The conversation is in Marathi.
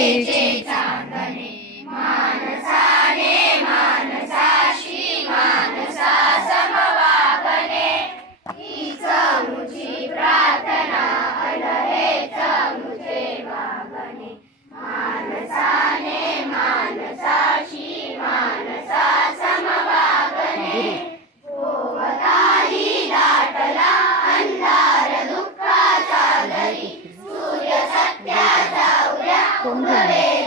कलेचे चांदणे मानसाने मानसाशी मानसा समवागणे हीच मुझी प्रार्थना अलहेच मुझे वागणे मानसाने मानसाशी मानसा समवागणे भोवताली दाटला अंधार दुःखाचा घरी सूर्य सत्याचा उद्या उगवे